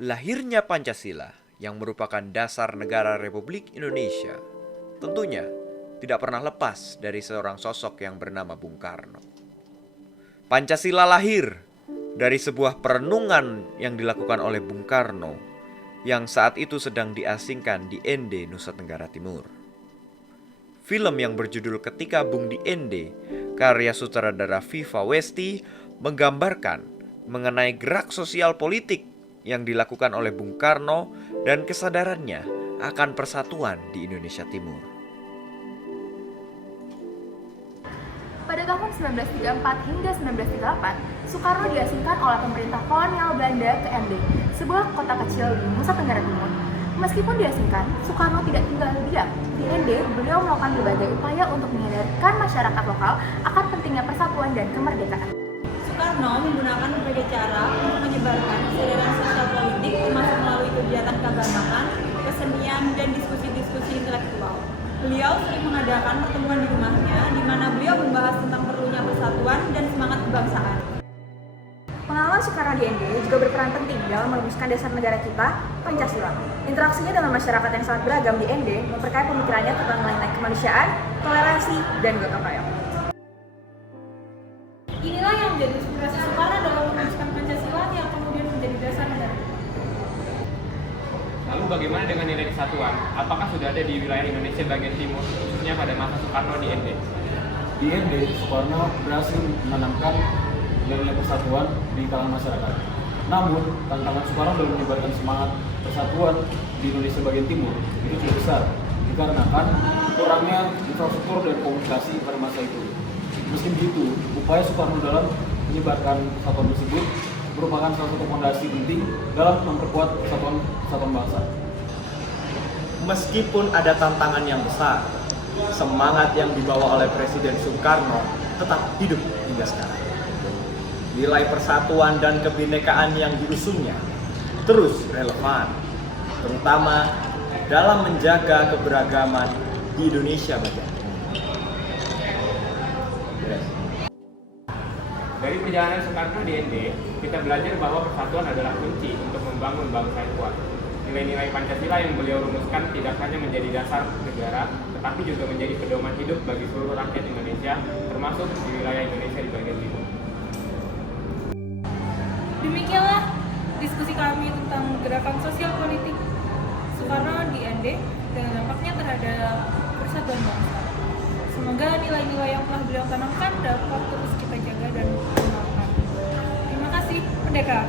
Lahirnya Pancasila yang merupakan dasar negara Republik Indonesia tentunya tidak pernah lepas dari seorang sosok yang bernama Bung Karno. Pancasila lahir dari sebuah perenungan yang dilakukan oleh Bung Karno yang saat itu sedang diasingkan di Ende, Nusa Tenggara Timur. Film yang berjudul Ketika Bung di Ende, karya sutradara Viva Westi, menggambarkan mengenai gerak sosial politik yang dilakukan oleh Bung Karno dan kesadarannya akan persatuan di Indonesia Timur. Pada tahun 1934 hingga 1938, Soekarno diasingkan oleh pemerintah kolonial Belanda ke Ende, sebuah kota kecil di Nusa Tenggara Timur. Meskipun diasingkan, Soekarno tidak tinggal diam. Di Ende, beliau melakukan berbagai upaya untuk menyadarkan masyarakat lokal akan pentingnya persatuan dan kemerdekaan. Soekarno menggunakan berbagai cara untuk menyebarkan kesadaran sosial politik, termasuk melalui kegiatan keagamaan, kesenian, dan diskusi-diskusi intelektual. Beliau sering mengadakan pertemuan di rumahnya, di mana beliau membahas tentang perlunya persatuan dan semangat kebangsaan. Pengalaman Soekarno di Ende juga berperan penting dalam merumuskan dasar negara kita, Pancasila. Interaksinya dengan masyarakat yang sangat beragam di Ende memperkaya pemikirannya tentang nilai-nilai kemanusiaan, toleransi, dan gotong royong. Inilah yang menjadi inspirasi Soekarno dalam merumuskan Pancasila yang kemudian menjadi dasar negara. Lalu bagaimana dengan nilai kesatuan? Apakah sudah ada di wilayah Indonesia bagian timur, khususnya pada masa Soekarno di Ende? Di Ende, Soekarno berhasil menanamkan nilai persatuan di kalangan masyarakat. Namun, tantangan Soekarno dalam menyebarkan semangat persatuan di Indonesia bagian timur itu cukup besar, dikarenakan kurangnya infrastruktur dan komunikasi pada masa itu. Meski begitu, upaya Soekarno dalam menyebarkan persatuan tersebut merupakan salah satu fondasi penting dalam memperkuat persatuan bangsa. Meskipun ada tantangan yang besar, semangat yang dibawa oleh Presiden Soekarno tetap hidup hingga sekarang. Nilai persatuan dan kebinekaan yang diusungnya terus relevan, terutama dalam menjaga keberagaman di Indonesia bagian timur. Dari perjalanan Soekarno di Ende, kita belajar bahwa persatuan adalah kunci untuk membangun bangsa yang kuat. Nilai-nilai Pancasila yang beliau rumuskan tidak hanya menjadi dasar negara, tetapi juga menjadi pedoman hidup bagi seluruh rakyat Indonesia, termasuk di wilayah Indonesia di bagian timur. Demikianlah diskusi kami tentang gerakan sosial politik Soekarno di Ende dan dampaknya terhadap persatuan bangsa. Semoga nilai-nilai yang telah beliau tanamkan dapat terus kita jaga dan kembangkan. Terima kasih, Merdeka!